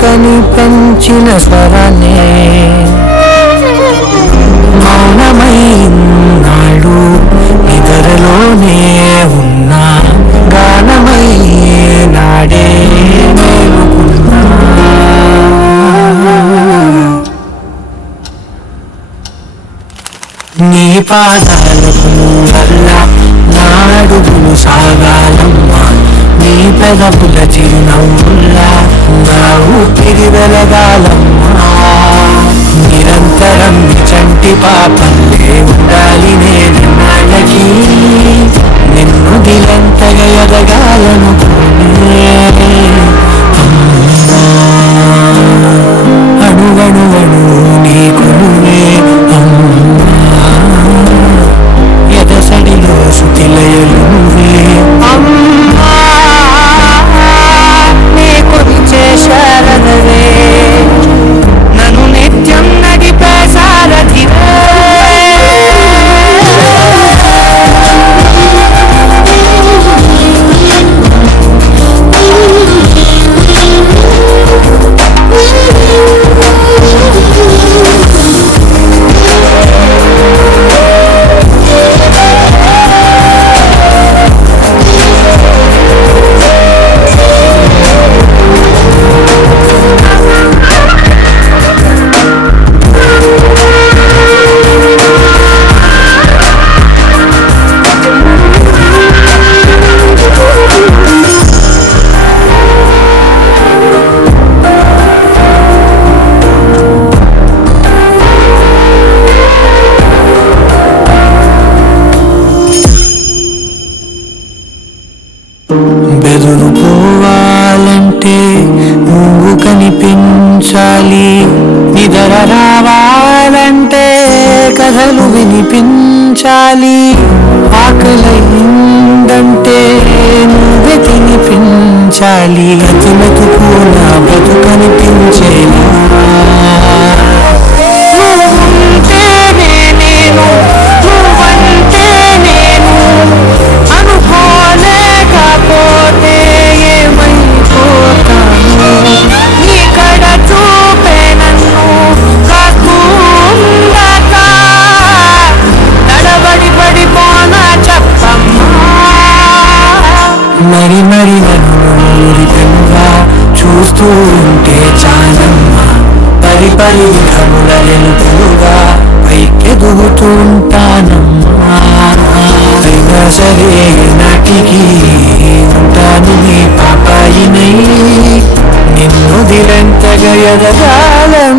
కని పెంచిన స్వరానే మౌనమైనాడు నిద్రలోనే ఉన్నా గానమై నాడే మేలుకున్నా నీ పాదాలకు వల్ల నాడుగులు సాగాలమ్మా నీ పెదవుల చిరునవ్వుల్లా నా ఊపిరి వెలగాలమ్మా నిరంతరం చంటి పాపల్లే ఉండాలి నేను నాళ్ళకి నిన్ను దిలంతగా ఎదగాలనుకునే అణువణువణు నీ కొనువే అమ్మా ఎదసడిలో శృతిలయలు అమ్మా నీ కొలిచే శారదవే నన్ను నిత్యం నడిపే సారథివే బెదురుకోవాలంటే నువ్వు కనిపించాలి నిద్ర రావాలంటే కథలు వినిపించాలి ఆకలైందంటే నువ్వే తినిపించాలి అతి మెతుకు నా బతుకనిపించేలా నువ్వుంటేనే నేను నువ్వంటే నేను అనుకోలేకపోతే ఏమైపోతాను నీ కడ చూపే నన్ను కాకుండా తడబడి పడిపోనా చెప్పమ్మా మరి మరి నన్ను చూస్తూ ఉంటే చాలమ్మా పరి పరి కనుల వెలుగుగా పైకెదుగుతుంటానమ్మా అయినా సరే నాటికి ఉంటాను నీ పాపాయినై నిన్ను దిలంతగా ఎదగాలనుకోనే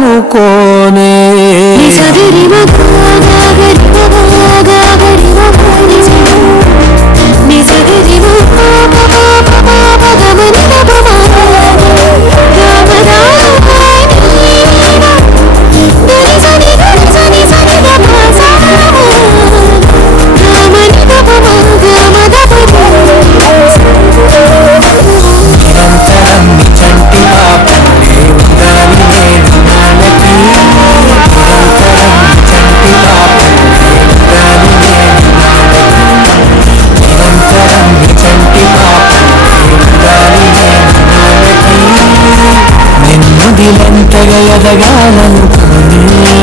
దిలంతగా ఎదగాలనుకునే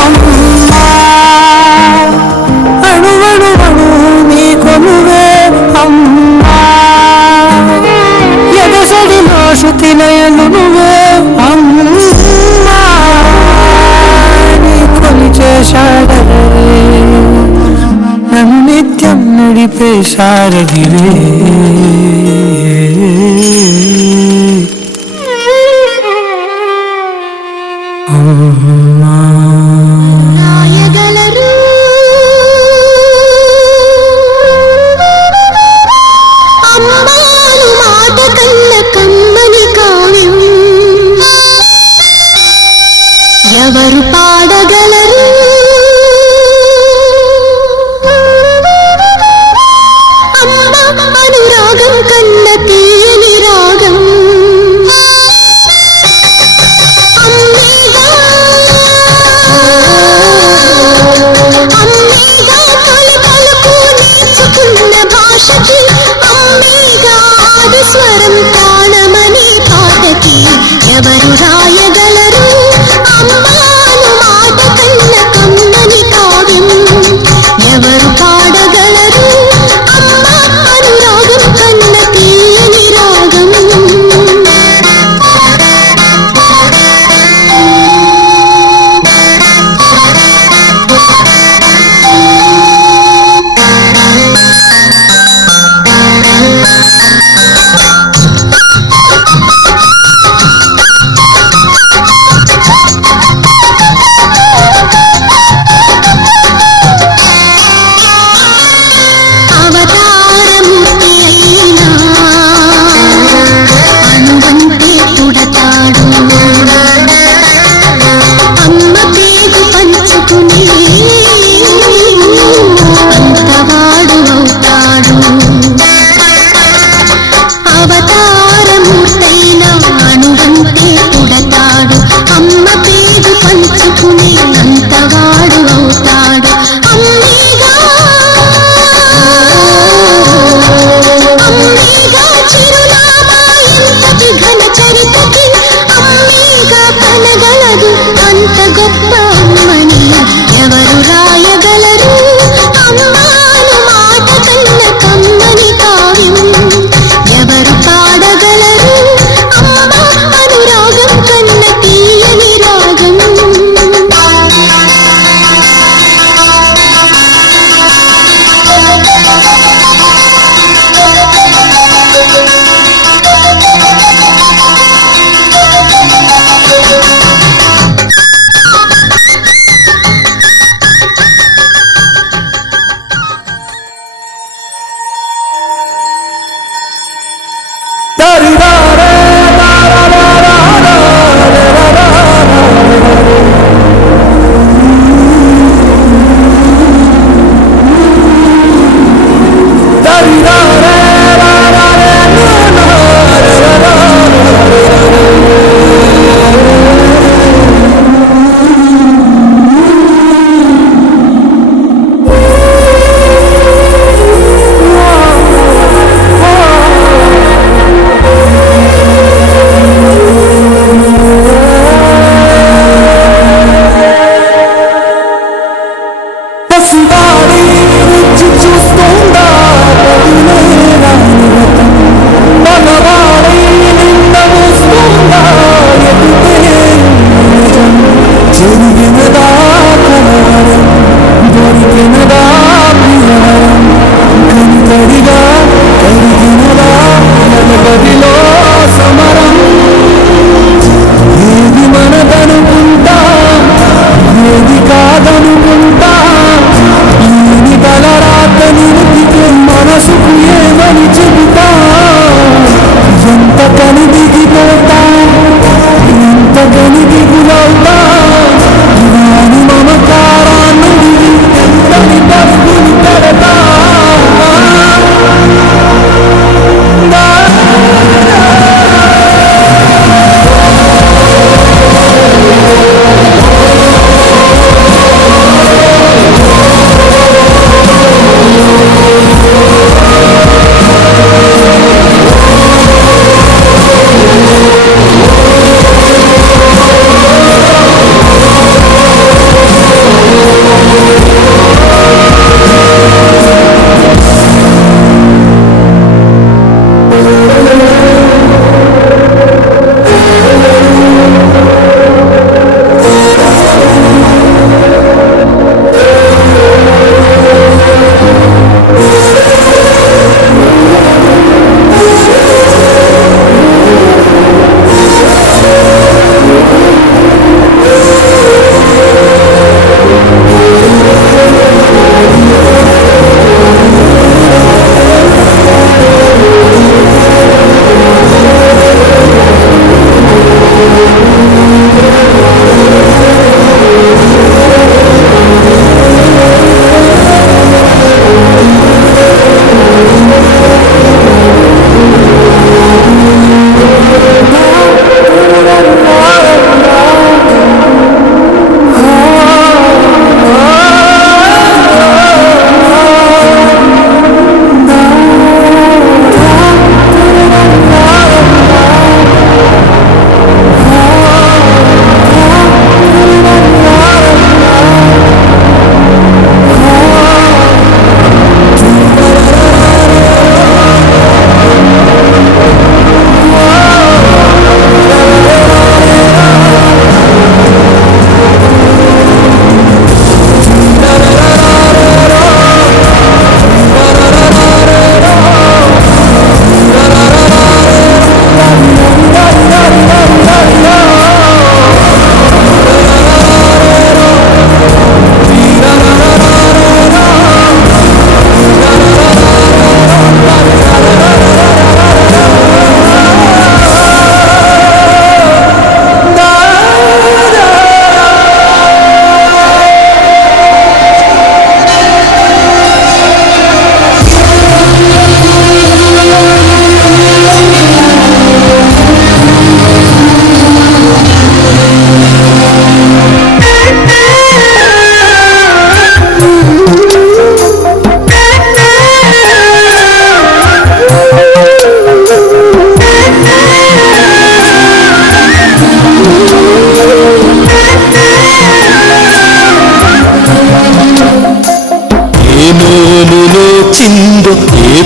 అమ్మా అణువణువణు నీ కొనువే అమ్మా ఎదసడిలో శృతిలయలు నువ్వే అమ్మా నీ కొలిచే శారదవే నన్ను నిత్యం నడిపే సారథివే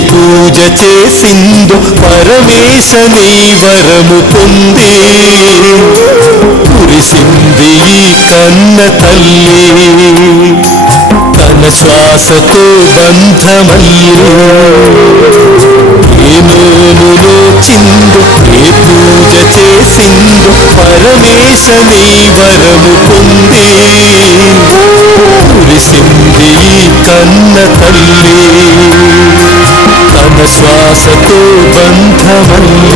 పూజ చేసిందో పరమేశ నీ వరము పొందే కురిసింది ఈ కన్న తల్లి తన శ్వాసతో బంధమల్లి ఏ నోములో చిందో ఏ పూజ చేసిందో పరమేశ నీ వరము పొందే కురిసింది ఈ కన్న తల్లి తన శ్వాసతో బంధమల్లి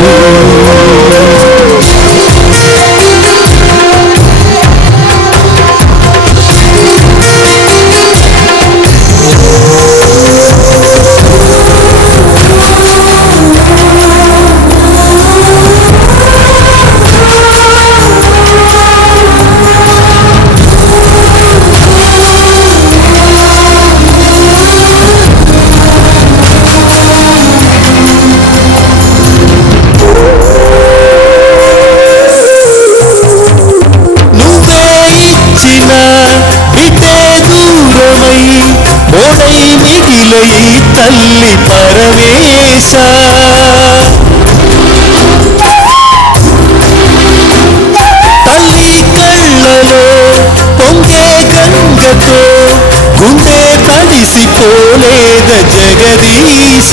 ఓడై మిగిలే తల్లి పరమేశ తల్లి కళ్ళలో పొంగే గంగతో గుండె తడిసిపోలేద జగదీశ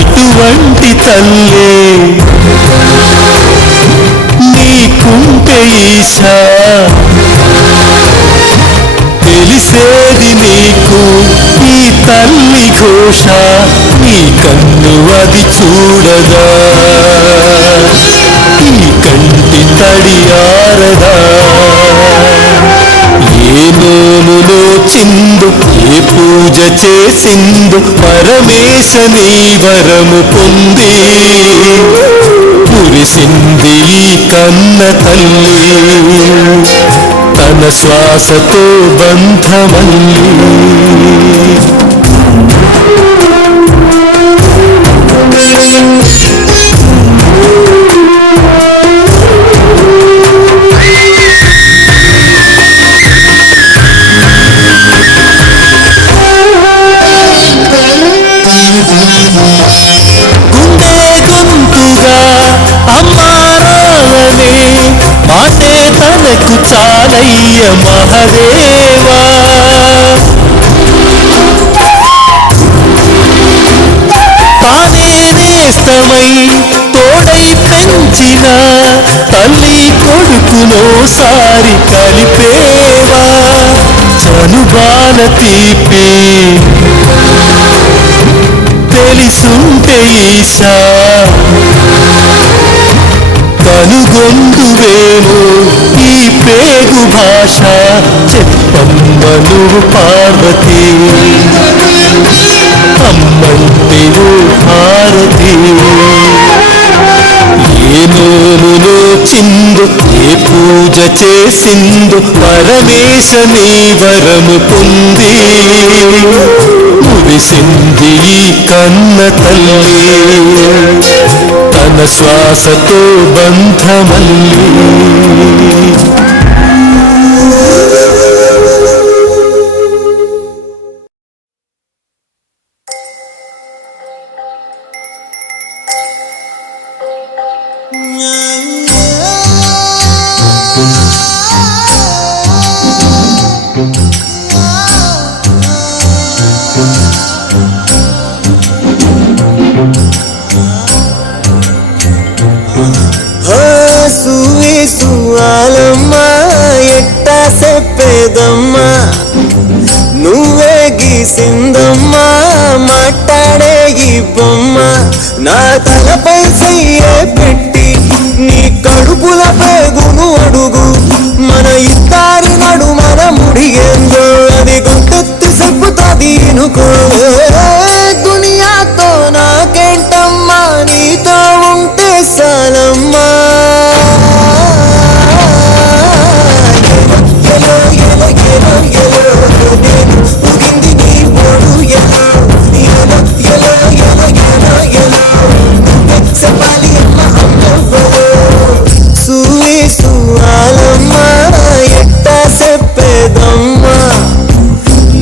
ఇటువంటి తల్లే నీకుంటే ఈశా తెలిసేది నీకు ఈ తల్లి ఘోష నీ కన్ను అది చూడదా ఈ కంటి తడియారదా ఏ నోములో చిందు ఏ పూజ చేసిందు పరమేశ నీ వరము పొందే కురిసింది ఈ కన్న తల్లి తన శ్వాసతో బంధమల్లి గుండె గొంతుగా అమ్మారాలనే మాటే తనకు చాలయ్య మహదేవా తానే నేస్తమై తోడై పెంచిన తల్లి కొడుకునోసారి కలిపేవా చనుబాల తీపి తెలిసుంటే ఈశా కనుగొందువేమో ఈ పేగు భాష చెప్పమ్మ నువ్వు పార్వతి అమ్మంటే భారతి ఏ నోములో చిందు ఏ పూజ చేసిందు పరమేశ నీ వరము పొందే మురిసింది ఈ కన్న తల్లి తన శ్వాసతో బంధమల్లి చెప్పేదమ్మా నువ్వే గీసిందమ్మా మాట్లాడే ఈ బొమ్మ నా తలపై చెయ్యే పెట్టి నీ కడుపుల పేగును అడుగు మన ఇద్దరి నడు మన ముడిగేందో అది గుర్తెత్తి చెప్పుతుంది ఇనుకో దునియాతో నాకేంటమ్మా నీతో ఉంటే సాలమ్మా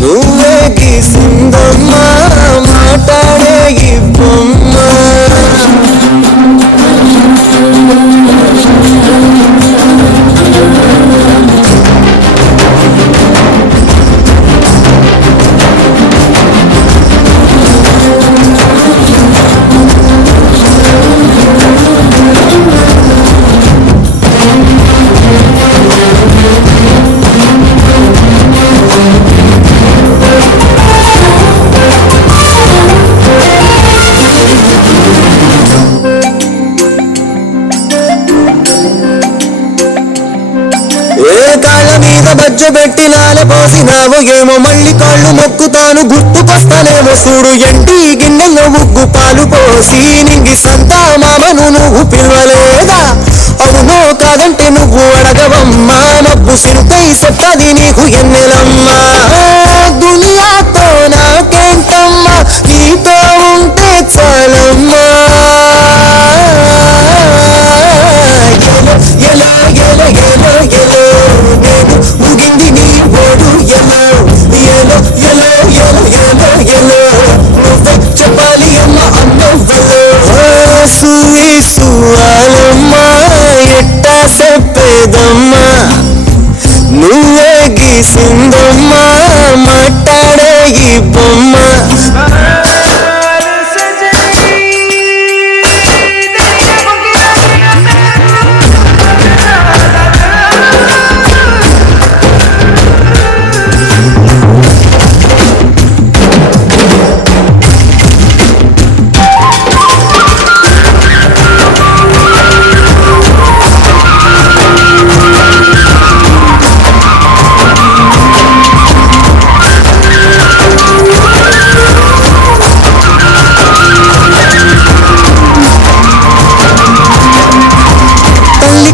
నువ్వే గీసిందమ్మా కూర్చోబెట్టి నాలపోసినావు ఏమో మళ్ళీ కాళ్ళు మొక్కుతాను గుర్తుకొస్తానేమో చూడు ఎంటి గిన్నెల్లో ఉగ్గు పాలు పోసి నింగి సంతా మామను నువ్వు పిలవలేదా అవునో కాదంటే నువ్వు అడగవమ్మా మబ్బు సిరుకై చెప్పది నీకు ఎన్నెలమ్మా దునియాతో నాకేంటమ్మా నీతో ఉంటే చాలమ్మా ఎలో ఎలో ఎలో ఎలో నేను ముగింది నీ ఓడు ఎలో ఎలో ఎలో ఎలో ఎలో ఎలో నువ్వే చెప్పాలి అమ్మ అన్నవ్వలో సువాలమ్మా ఎట్టా చెప్పేదమ్మా నువ్వే గీసిందమ్మా మాట్లాడే ఈ బొమ్మ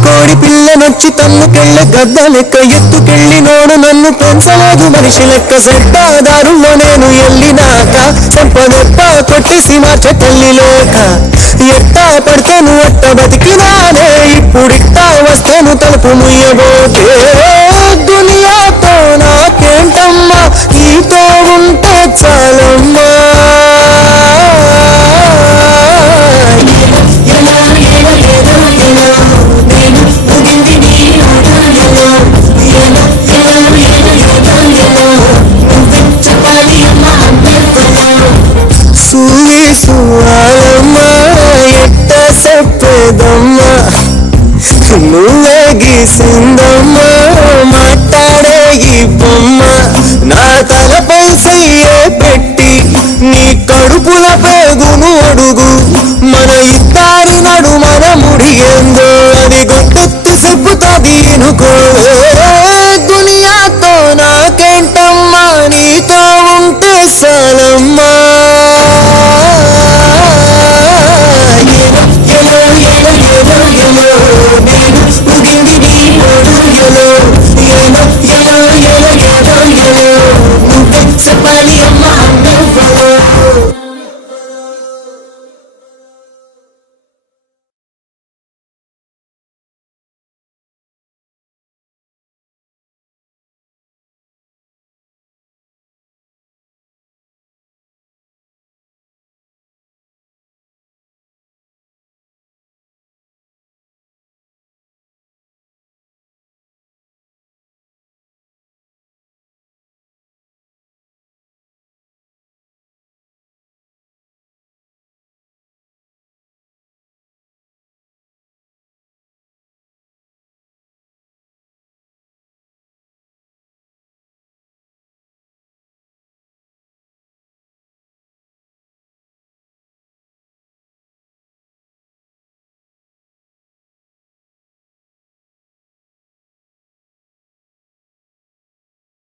కోడి పిల్లనొచ్చి తన్నుకెళ్ళే గద్ద లెక్క ఎత్తుకెళ్ళి నోడు నన్ను పెంచలేదు మనిషి లెక్క సెడ్డాదారుల్లో నేను ఎల్లినాక చెంపదెప్ప కొట్టేసి మార్చే తల్లి లేక ఎట్టా పడితేను అట్ట బతికినానే ఇప్పుడిట్టా వస్తేను తలుపు ముయ్యబోతే దునియాతో నాకేంటమ్మా నీతో ఉంటే చాలమ్మా సువాలమ్మా ఎట్ట చెప్పేదమ్మా నువ్వే గీసిందమ్మా మాట్లాడే ఈ బొమ్మ నా తలపై చెయ్యే